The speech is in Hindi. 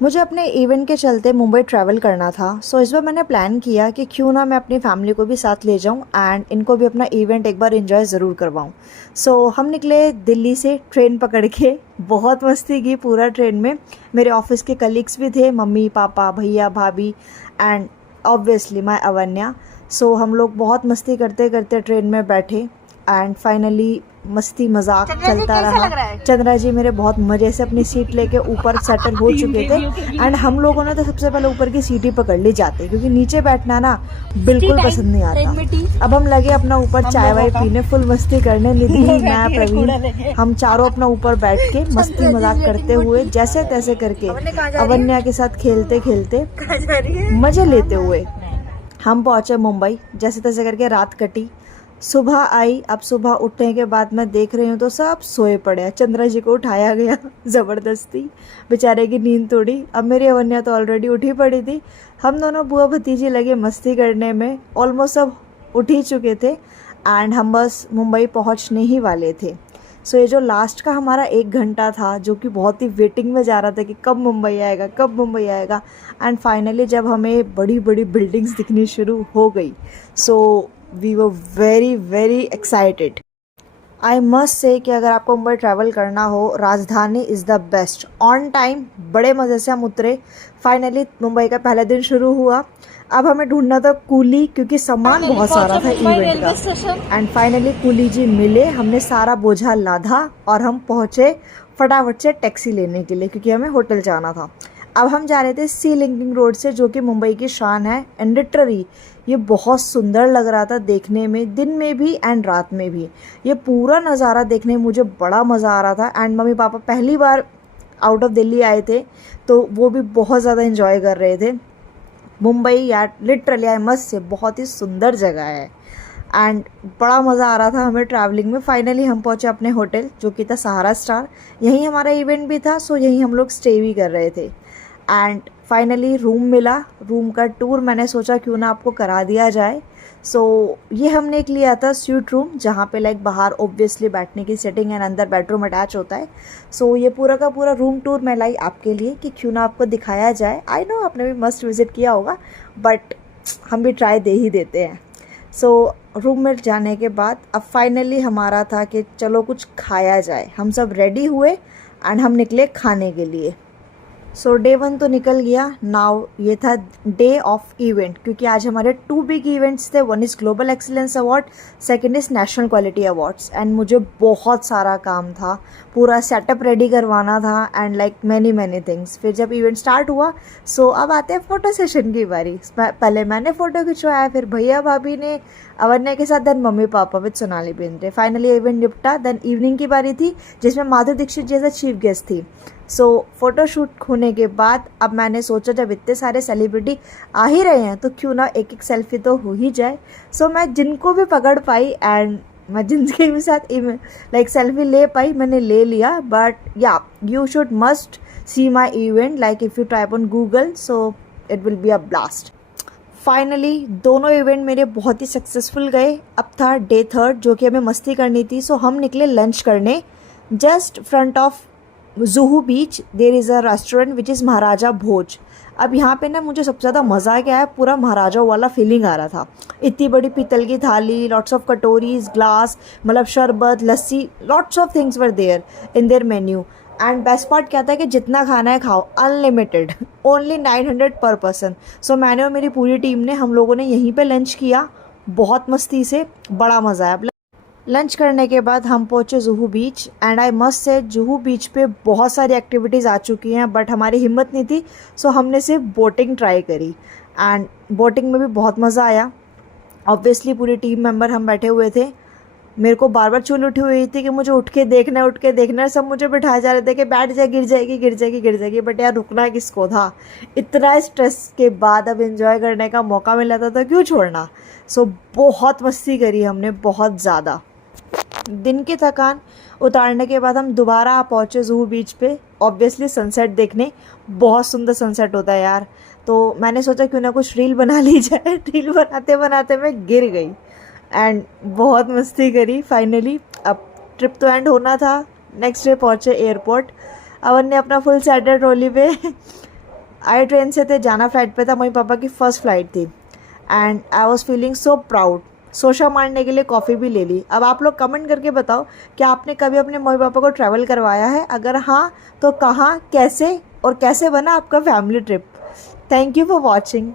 मुझे अपने इवेंट के चलते मुंबई ट्रैवल करना था। सो इस बार मैंने प्लान किया कि क्यों ना मैं अपनी फैमिली को भी साथ ले जाऊं एंड इनको भी अपना इवेंट एक बार एंजॉय ज़रूर करवाऊं। सो हम निकले दिल्ली से ट्रेन पकड़ के। बहुत मस्ती की पूरा ट्रेन में। मेरे ऑफिस के कलीग्स भी थे, मम्मी पापा भैया भाभी एंड ऑब्वियसली माय अवन्या। सो हम लोग बहुत मस्ती करते करते ट्रेन में बैठे एंड फाइनली मस्ती मजाक चलता रहा। चंद्रा जी मेरे बहुत मज़े से अपनी सीट लेके ऊपर सेटल हो चुके थे एंड हम लोगों ने तो सबसे पहले ऊपर की सीट ही पकड़ ली जाते, क्योंकि नीचे बैठना ना बिल्कुल पसंद नहीं आता। अब हम लगे अपना ऊपर चाय वाय पीने, फुल मस्ती करने। निधि मैं प्रवीण हम चारों अपना ऊपर बैठ के मस्ती मजाक करते हुए जैसे तैसे करके अवन्या के साथ खेलते खेलते मजे लेते हुए हम पहुंचे मुंबई। जैसे तैसे करके रात कटी, सुबह आई। अब सुबह उठने के बाद मैं देख रही हूँ तो सब सोए पड़े हैं। चंद्रा जी को उठाया गया ज़बरदस्ती, बेचारे की नींद तोड़ी। अब मेरी अवन्या तो ऑलरेडी उठी पड़ी थी। हम दोनों बुआ भतीजी लगे मस्ती करने में। ऑलमोस्ट सब उठ ही चुके थे एंड हम बस मुंबई पहुँचने ही वाले थे। सो ये जो लास्ट का हमारा 1 घंटा था, जो कि बहुत ही वेटिंग में जा रहा था कि कब मुंबई आएगा, कब मुंबई आएगा। एंड फाइनली जब हमें बड़ी बड़ी बिल्डिंग्स दिखनी शुरू हो गई, so we were very very excited. I must say कि अगर आपको मुंबई ट्रैवल करना हो, Rajdhani is the best. On time बड़े मज़े से हम उतरे। फाइनली मुंबई का पहला दिन शुरू हुआ। अब हमें ढूंढना था कूली, क्योंकि सामान बहुत सारा था इवेंट का। एंड फाइनली कूली जी मिले। हमने सारा बोझा लाधा और हम पहुँचे फटाफट से टैक्सी लेने के लिए, क्योंकि हमें होटल जाना था। अब हम जा रहे थे सी लिंकिंग रोड से, जो कि मुंबई की शान है एंड लिटरली ये बहुत सुंदर लग रहा था देखने में, दिन में भी एंड रात में भी। ये पूरा नज़ारा देखने में मुझे बड़ा मज़ा आ रहा था। एंड मम्मी पापा पहली बार आउट ऑफ दिल्ली आए थे, तो वो भी बहुत ज़्यादा इन्जॉय कर रहे थे। मुंबई यार लिटरली आई मस्ट से बहुत ही सुंदर जगह है एंड बड़ा मज़ा आ रहा था हमें ट्रैवलिंग में। फाइनली हम पहुँचे अपने होटल, जो कि था सहारा स्टार। यहीं हमारा इवेंट भी था, सो यहीं हम लोग स्टे भी कर रहे थे। एंड फाइनली रूम मिला। रूम का टूर मैंने सोचा क्यों ना आपको करा दिया जाए। सो ये हमने एक लिया था स्यूट रूम, जहाँ पे लाइक बाहर ऑब्वियसली बैठने की सेटिंग एंड अंदर बेडरूम अटैच होता है। सो ये पूरा का पूरा रूम टूर मैं लाई आपके लिए कि क्यों ना आपको दिखाया जाए। आई नो आपने भी मस्ट विजिट किया होगा, बट हम भी ट्राई दे ही देते हैं। सो रूम में जाने के बाद अब फाइनली हमारा था कि चलो कुछ खाया जाए। हम सब रेडी हुए एंड हम निकले खाने के लिए। सो डे 1 तो निकल गया। नाउ ये था डे ऑफ इवेंट, क्योंकि आज हमारे 2 बिग इवेंट्स थे। One is global excellence award, second is national quality awards. And मुझे बहुत सारा काम था, पूरा सेटअप रेडी करवाना था एंड लाइक मैनी थिंग्स। फिर जब इवेंट स्टार्ट हुआ, सो अब आते हैं फ़ोटो सेशन की बारी। पहले मैंने फ़ोटो खिंचवाया, फिर भैया भाभी ने अवन्या के साथ, then mummy papa with Sonali Bendre. Finally event निपटा। देन इवनिंग की बारी थी, जिसमें माधुरी दीक्षित जैसा चीफ गेस्ट थी। सो फोटोशूट होने के बाद अब मैंने सोचा जब इतने सारे सेलिब्रिटी आ ही रहे हैं तो क्यों ना एक एक सेल्फी तो हो ही जाए। सो मैं जिनको भी पकड़ पाई एंड मैं जिनके भी साथ लाइक सेल्फी ले पाई मैंने ले लिया। बट या you should must see my event, like if you type on Google, so it will be a blast. Finally दोनों इवेंट मेरे बहुत ही सक्सेसफुल गए। अब था डे 3, जो कि हमें मस्ती करनी थी। सो हम निकले लंच करने। Just front of Juhu beach there is a restaurant which is Maharaja Bhoj. अब यहाँ पे ना मुझे सबसे ज़्यादा मज़ा क्या है, पूरा महाराजा वाला फीलिंग आ रहा था। इतनी बड़ी पीतल की थाली, लॉट्स ऑफ कटोरीज, ग्लास, मतलब शरबत, lassi, lots of things were there in there menu. And best part क्या था कि जितना खाना है खाओ, अनलिमिटेड, ओनली 900 पर पर्सन। सो मैंने और मेरी पूरी टीम ने, हम लोगों ने यहीं पे लंच किया, बहुत मस्ती से, बड़ा मज़ा आया। लंच करने के बाद हम पहुँचे Juhu beach and I must say Juhu बीच पे बहुत सारी एक्टिविटीज़ आ चुकी हैं, बट हमारी हिम्मत नहीं थी। सो हमने सिर्फ बोटिंग ट्राई करी एंड बोटिंग में भी बहुत मज़ा आया। ऑब्वियसली पूरी टीम मेंबर हम बैठे हुए थे। मेरे को बार बार चुल उठी हुई थी कि मुझे उठ के देखना है, उठ के देखना है। सब मुझे बिठाए जा रहे थे कि बैठ जा, गिर जाएगी गिर जाएगी गिर जाएगी, बट यार रुकना किसको था। इतना स्ट्रेस के बाद अब एंजॉय करने का मौका मिला था तो क्यों छोड़ना। सो बहुत मस्ती करी हमने, बहुत ज़्यादा। दिन की थकान उतारने के बाद हम दोबारा पहुँचे जुहू बीच पे, ऑब्वियसली सनसेट देखने। बहुत सुंदर सनसेट होता है यार। तो मैंने सोचा क्यों ना कुछ रील बना ली जाए। रील बनाते बनाते मैं गिर गई एंड बहुत मस्ती करी। फाइनली अब ट्रिप तो एंड होना था। नेक्स्ट डे पहुँचे एयरपोर्ट। अवन ने अपना फुल सेटअप ट्रॉली पे आए ट्रेन से थे, जाना फ़्लाइट पे था, मम्मी पापा की फ़र्स्ट फ़्लाइट थी and I was feeling so proud. सोशा मारने के लिए कॉफ़ी भी ले ली। अब आप लोग कमेंट करके बताओ कि आपने कभी अपने मम्मी पापा को ट्रैवल करवाया है? अगर हाँ तो कहाँ, कैसे और कैसे बना आपका family trip? Thank you for watching.